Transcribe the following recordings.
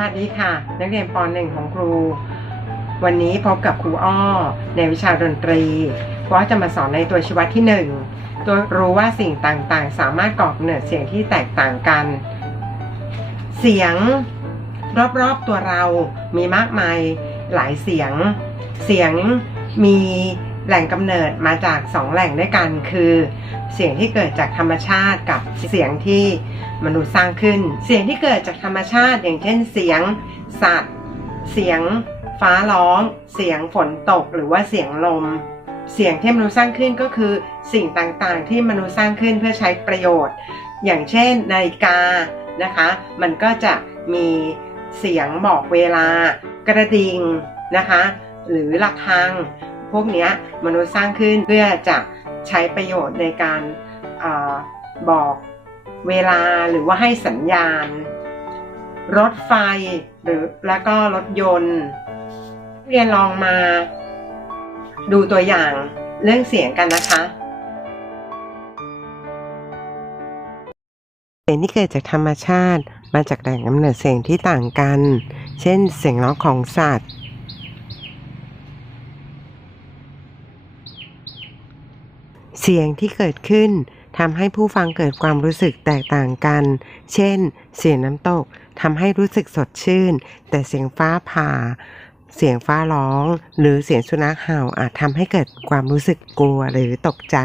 วัสดีค่ะ นักเรียนป .1 ของครู วันนี้พบกับครูอ้อ ในวิชาดนตรีครูอ้อจะมาสอนในตัวชีวัดที่ 1 ตัวรู้ว่าสิ่งต่างๆ สามารถก่อกำเนิดเสียงที่แตกต่างกัน เสียงรอบๆตัวเรามีมากมายหลายเสียง เสียงมีแหล่งกำเนิดมาจากสองแหล่งด้วยกันคือ เสียงที่เกิดจากธรรมชาติกับเสียงที่ มนุษย์สร้างขึ้น เสียงที่เกิดจากธรรมชาติอย่างเช่นเสียงสัตว์ เสียงฟ้าร้อง เสียงฝนตกหรือว่าเสียงลม เสียงที่มนุษย์สร้างขึ้นก็คือสิ่งต่างๆ ที่มนุษย์สร้างขึ้นเพื่อใช้ประโยชน์ อย่างเช่นนาฬิกานะคะ มันก็จะมีเสียงบอกเวลากระดิ่งนะคะ หรือระฆัง พวกนี้มนุษย์สร้างขึ้นเพื่อจะใช้ประโยชน์ในการอบอก เวลาหรือว่าให้สัญญาณ รถไฟหรือแล้วก็รถยนต์ เรียนลองมา ดูตัวอย่างเรื่องเสียงกันนะคะเสียงที่เกิดจากธรรมชาติมาจากแหล่งกำเนิดเสียงที่ต่างกัน เช่น เสียงร้องของสัตว์ เสียงที่เกิดขึ้น ทำให้ผู้ฟังเกิดความรู้สึกแตกต่างกัน เช่น เสียงน้ำตกทำให้รู้สึกสดชื่น แต่เสียงฟ้าผ่า เสียงฟ้าร้อง หรือเสียงสุนัขเห่าอาจทำให้เกิดความรู้สึกกลัวหรือตกใจ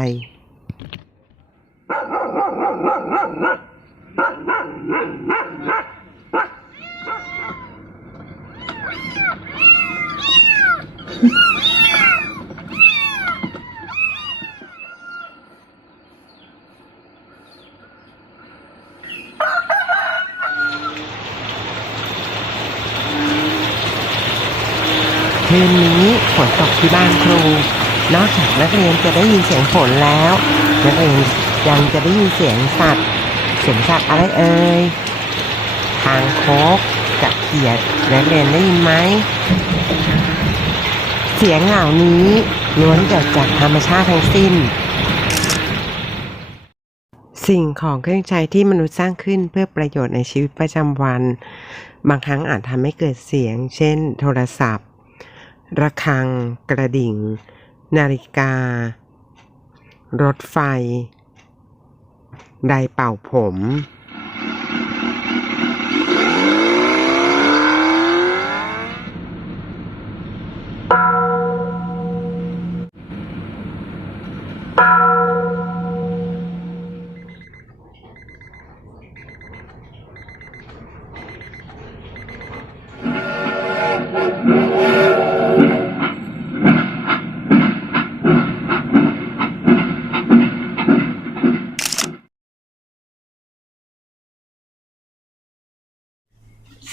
คืนนี้ฝนตกที่บ้านครู นอกจากนักเรียนจะได้ยินเสียงฝนแล้วนักเรียนยังจะได้ยินเสียงสัตว์ เสียงสัตว์อะไรเอ่ยทางโคกกับเขียดนักเรียนได้ยินไหมเสียงเหล่านี้ล้วนเกิดจากธรรมชาติทั้งสิ้น สิ่งของเครื่องใช้ที่มนุษย์สร้างขึ้นเพื่อประโยชน์ในชีวิตประจำวัน บางครั้งอาจทำให้เกิดเสียง เช่น โทรศัพท์ ระฆัง กระดิ่ง นาฬิกา รถไฟ ไดเป่าผม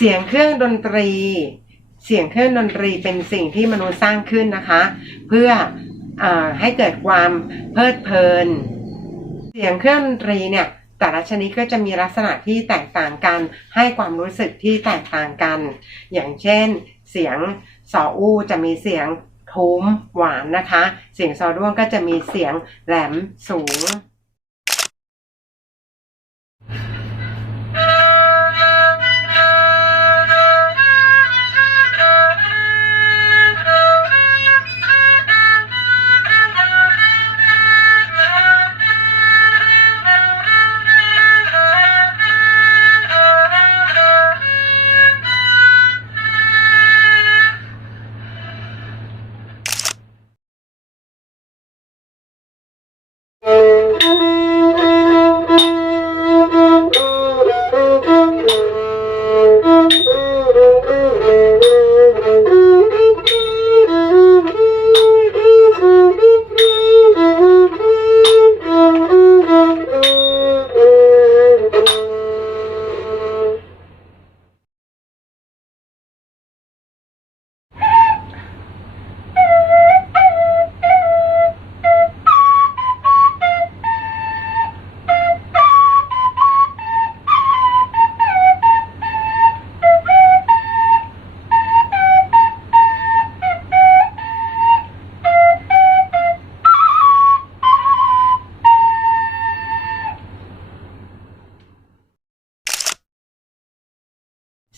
สียงเครื่องดนตรี เสียงเครื่องดนตรีเป็นสิ่งที่มนุษย์สร้างขึ้นนะคะ เพื่ออให้เกิดความเพลิดเพลิน เสียงเครื่องดนตรีเนี่ยแต่ละชนิดก็จะมีลักษณะที่แตกต่างกัน ให้ความรู้สึกที่แตกต่างกัน อย่างเช่น เสียงซออู้จะมีเสียงทุ้มหวานนะคะ เสียงซอด้วงก็จะมีเสียงแหลมสูง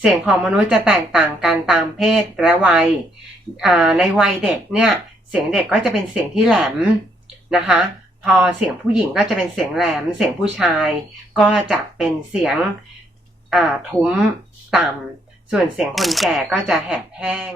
เสียงของมนุษย์จะแตกต่างกันตามเพศและวัย ในวัยเด็กเนี่ยเสียงเด็กก็จะเป็นเสียงที่แหลมนะคะ พอเสียงผู้หญิงก็จะเป็นเสียงแหลม เสียงผู้ชายก็จะเป็นเสียงทุ้มต่ำส่วนเสียงคนแก่ก็จะแหบแห้ง